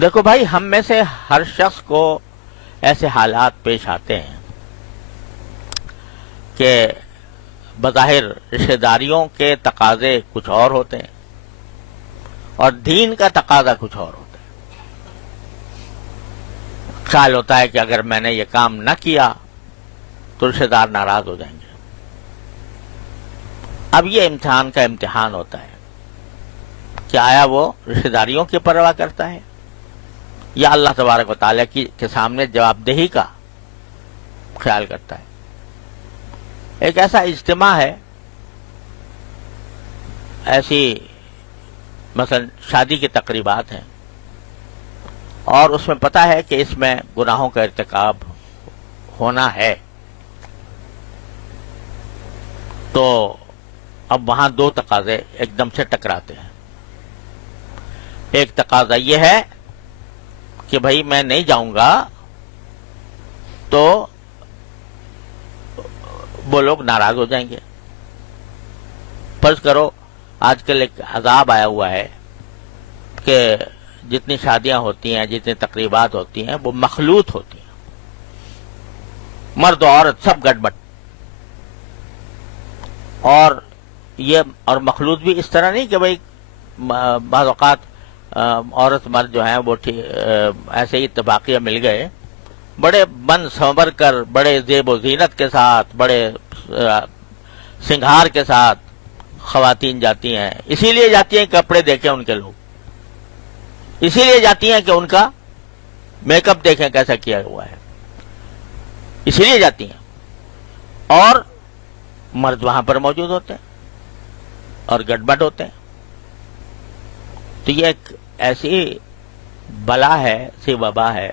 دیکھو بھائی، ہم میں سے ہر شخص کو ایسے حالات پیش آتے ہیں کہ بظاہر رشتہ داریوں کے تقاضے کچھ اور ہوتے ہیں اور دین کا تقاضا کچھ اور ہوتا ہے۔ خیال ہوتا ہے کہ اگر میں نے یہ کام نہ کیا تو رشتہ دار ناراض ہو جائیں گے۔ اب یہ امتحان کا امتحان ہوتا ہے کہ آیا وہ رشتہ داریوں کی پرواہ کرتا ہے یا اللہ تبارک و تعالیٰ کے سامنے جواب دہی کا خیال کرتا ہے۔ ایک ایسا اجتماع ہے، ایسی مثلا شادی کی تقریبات ہیں اور اس میں پتہ ہے کہ اس میں گناہوں کا ارتکاب ہونا ہے، تو اب وہاں دو تقاضے ایک دم سے ٹکراتے ہیں۔ ایک تقاضا یہ ہے کہ بھائی میں نہیں جاؤں گا تو وہ لوگ ناراض ہو جائیں گے۔ فرض کرو آج کل ایک عذاب آیا ہوا ہے کہ جتنی شادیاں ہوتی ہیں، جتنی تقریبات ہوتی ہیں، وہ مخلوط ہوتی ہیں، مرد و عورت سب گڑبڑ، اور مخلوط بھی اس طرح نہیں کہ بھائی بعض اوقات عورت مرد جو ہیں وہ ایسے ہی اتفاقیہ مل گئے، بڑے بن سنور کر، بڑے زیب و زینت کے ساتھ، بڑے سنگھار کے ساتھ خواتین جاتی ہیں۔ اسی لیے جاتی ہیں کپڑے دیکھیں ان کے لوگ، اسی لیے جاتی ہیں کہ ان کا میک اپ دیکھیں کیسا کیا ہوا ہے، اسی لیے جاتی ہیں، اور مرد وہاں پر موجود ہوتے ہیں اور گڑبڑ ہوتے ہیں۔ تو یہ ایک ایسی بلا ہے، سی وبا ہے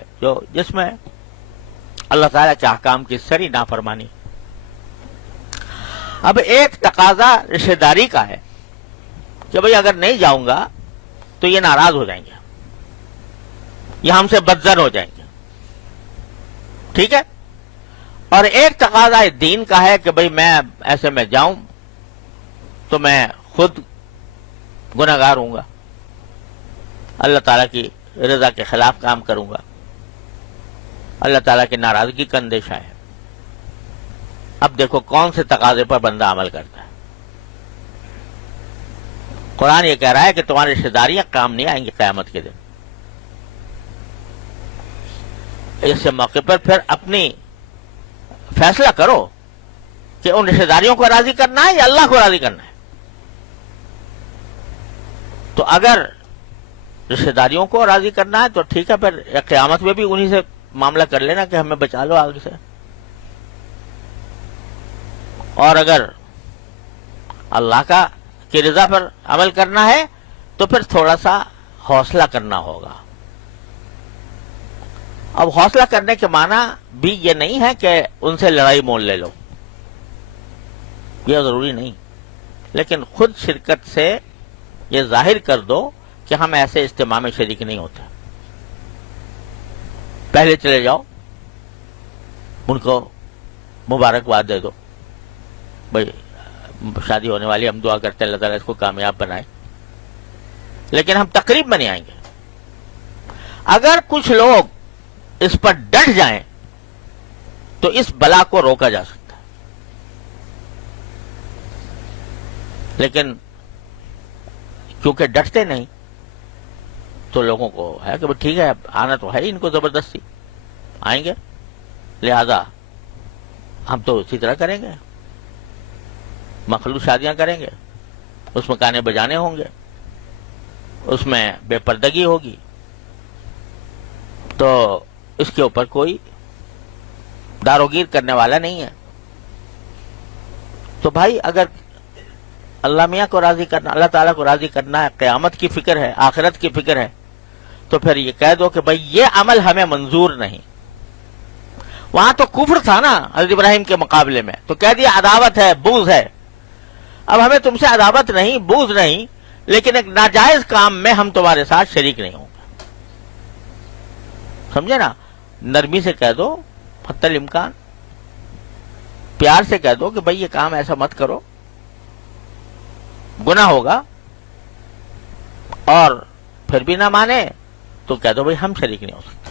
جس میں اللہ تعالیٰ کے احکام کی سری نافرمانی۔ اب ایک تقاضا رشتہ داری کا ہے کہ بھئی اگر نہیں جاؤں گا تو یہ ناراض ہو جائیں گے، یہ ہم سے بدظن ہو جائیں گے، ٹھیک ہے؟ اور ایک تقاضا دین کا ہے کہ بھئی میں ایسے میں جاؤں تو میں خود گناہگار ہوں گا، اللہ تعالیٰ کی رضا کے خلاف کام کروں گا، اللہ تعالیٰ کی ناراضگی کا اندیشہ ہے۔ اب دیکھو کون سے تقاضے پر بندہ عمل کرتا ہے۔ قرآن یہ کہہ رہا ہے کہ تمہاری رشتہ داریاں کام نہیں آئیں گی قیامت کے دن۔ اس موقع پر پھر اپنی فیصلہ کرو کہ ان رشتہ داریوں کو راضی کرنا ہے یا اللہ کو راضی کرنا ہے۔ تو اگر رشتہ داریوں کو راضی کرنا ہے تو ٹھیک ہے، پھر قیامت میں بھی انہی سے معاملہ کر لینا کہ ہمیں بچا لو آگ سے، اور اگر اللہ کی رضا پر عمل کرنا ہے تو پھر تھوڑا سا حوصلہ کرنا ہوگا۔ اب حوصلہ کرنے کے معنی بھی یہ نہیں ہے کہ ان سے لڑائی مول لے لو، یہ ضروری نہیں، لیکن خود شرکت سے یہ ظاہر کر دو کہ ہم ایسے اجتماع میں شریک نہیں ہوتے، پہلے چلے جاؤ، ان کو مبارکباد دے دو، بھائی شادی ہونے والی، ہم دعا کرتے ہیں اللہ تعالیٰ اس کو کامیاب بنائے، لیکن ہم تقریب میں نہیں آئیں گے۔ اگر کچھ لوگ اس پر ڈٹ جائیں تو اس بلا کو روکا جا سکتا ہے، لیکن کیونکہ ڈٹتے نہیں تو لوگوں کو ہے کہ ٹھیک ہے آنا تو ہے ہی، ان کو زبردستی آئیں گے، لہذا ہم تو اسی طرح کریں گے، مخلوط شادیاں کریں گے، اس میں گانے بجانے ہوں گے، اس میں بے پردگی ہوگی، تو اس کے اوپر کوئی داروگیر کرنے والا نہیں ہے۔ تو بھائی اگر اللہ میاں کو راضی کرنا، اللہ تعالیٰ کو راضی کرنا ہے، قیامت کی فکر ہے، آخرت کی فکر ہے، تو پھر یہ کہہ دو کہ بھائی یہ عمل ہمیں منظور نہیں۔ وہاں تو کفر تھا نا حضرت ابراہیم کے مقابلے میں، تو کہہ دیا عداوت ہے، بغض ہے۔ اب ہمیں تم سے عداوت نہیں، بغض نہیں، لیکن ایک ناجائز کام میں ہم تمہارے ساتھ شریک نہیں ہوں گے، سمجھے نا؟ نرمی سے کہہ دو، حتی الامکان پیار سے کہہ دو کہ بھائی یہ کام ایسا مت کرو، گناہ ہوگا، اور پھر بھی نہ مانے تو کہہ دو بھائی ہم شریک نہیں ہو سکتے،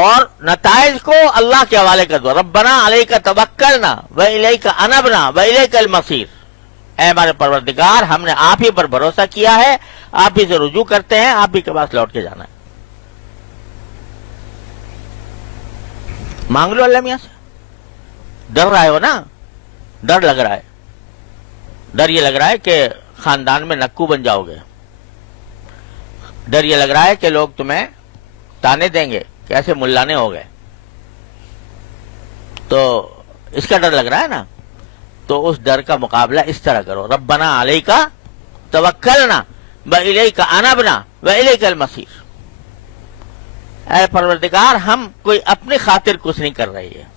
اور نتائج کو اللہ کے حوالے کر دو. ربنا علیک توکلنا و الیک انبنا و الیک المصیر. اے ہمارے پروردگار، ہم نے آپ ہی پر بھروسہ کیا ہے، آپ ہی سے رجوع کرتے ہیں، آپ ہی کے پاس لوٹ کے جانا ہے. مانگ لو اللہ میاں سے. ڈر رہے ہو نا، ڈر لگ رہا ہے، ڈر یہ لگ رہا ہے کہ خاندان میں نکو بن جاؤ گے، ڈر یہ لگ رہا ہے کہ لوگ تمہیں تانے دیں گے کہ ایسے ملانے ہو گئے، تو اس کا ڈر لگ رہا ہے نا. تو اس ڈر کا مقابلہ اس طرح کرو، ربنا علیک توکلنا و الیک انبنا و الیک المصیر. اے پروردگار، ہم کوئی اپنی خاطر کچھ نہیں کر رہے ہیں.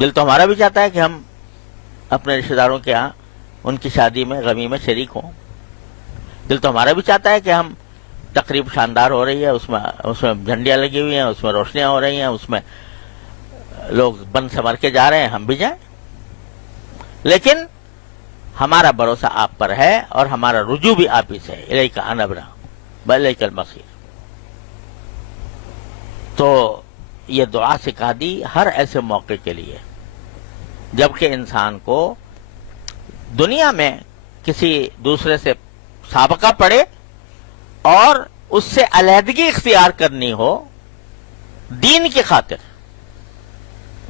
دل تو ہمارا بھی چاہتا ہے کہ ہم اپنے رشتہ داروں کے ہاں ان کی شادی میں غمی میں شریک ہوں. دل تو ہمارا بھی چاہتا ہے کہ ہم تقریب شاندار ہو رہی ہے، اس میں جھنڈیاں لگی ہوئی ہیں، اس میں روشنیاں ہو رہی ہیں، اس میں لوگ بن سنور کے جا رہے ہیں، ہم بھی جائیں. لیکن ہمارا بھروسہ آپ پر ہے اور ہمارا رجوع بھی آپ ہی سے ہے. الیک انبنا و الیک المصیر. تو یہ دعا سکھا دی ہر ایسے موقع کے لیے جبکہ انسان کو دنیا میں کسی دوسرے سے سابقہ پڑے اور اس سے علیحدگی اختیار کرنی ہو دین کی خاطر.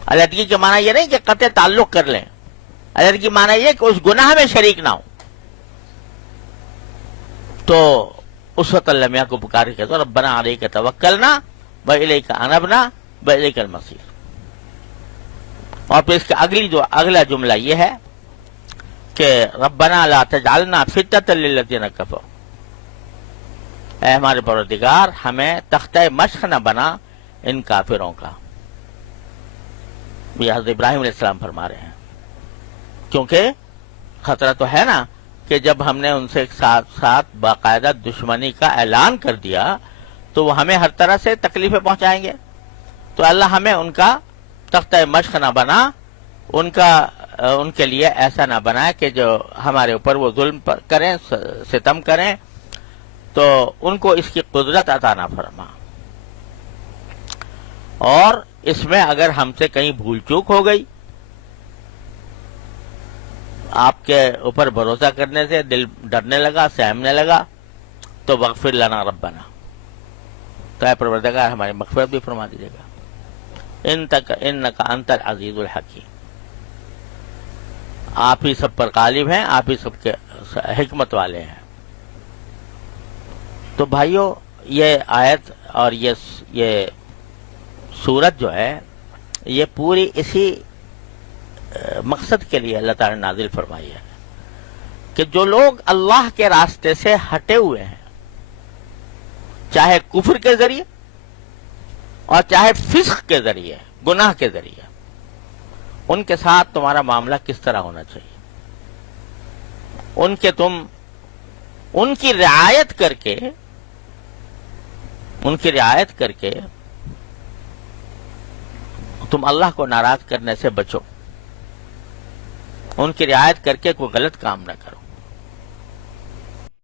علیحدگی کے معنی یہ نہیں کہ قطع تعلق کر لیں، علیحدگی کی معنی یہ کہ اس گناہ میں شریک نہ ہو. تو اس وقت اللہ میاں کو پکار کے تو ربنا علیک توکلنا و الیک انبنا و الیک المصیر. اور پھر اس کا اگلا جملہ یہ ہے کہ ربنا لا تجعلنا فتنة للذین کفروا. اے ہمارے پروردگار، ہمیں تختہ مشق نہ بنا ان کافروں کا. یہ حضرت ابراہیم علیہ السلام فرما رہے ہیں، کیونکہ خطرہ تو ہے نا کہ جب ہم نے ان سے ساتھ باقاعدہ دشمنی کا اعلان کر دیا تو وہ ہمیں ہر طرح سے تکلیفیں پہنچائیں گے. تو اللہ ہمیں ان کا تختہ مشق نہ بنا، ان کے لیے ایسا نہ بنائے کہ جو ہمارے اوپر وہ ظلم کریں، ستم کریں، تو ان کو اس کی قدرت عطا نہ فرما. اور اس میں اگر ہم سے کہیں بھول چوک ہو گئی، آپ کے اوپر بھروسہ کرنے سے دل ڈرنے لگا، سہمنے لگا، تو واغفر لنا ربنا، تو اے پروردگار ہماری مغفرت بھی فرما دیجیے گا. انک انت العزیز الحکیم. آپ ہی سب پر غالب ہیں، آپ ہی سب کے حکمت والے ہیں. تو بھائیو، یہ آیت اور یہ سورت جو ہے یہ پوری اسی مقصد کے لیے اللہ تعالی نے نازل فرمائی ہے کہ جو لوگ اللہ کے راستے سے ہٹے ہوئے ہیں، چاہے کفر کے ذریعے اور چاہے فسق کے ذریعے، گناہ کے ذریعے، ان کے ساتھ تمہارا معاملہ کس طرح ہونا چاہیے. ان کی رعایت کر کے تم اللہ کو ناراض کرنے سے بچو. ان کی رعایت کر کے کوئی غلط کام نہ کرو.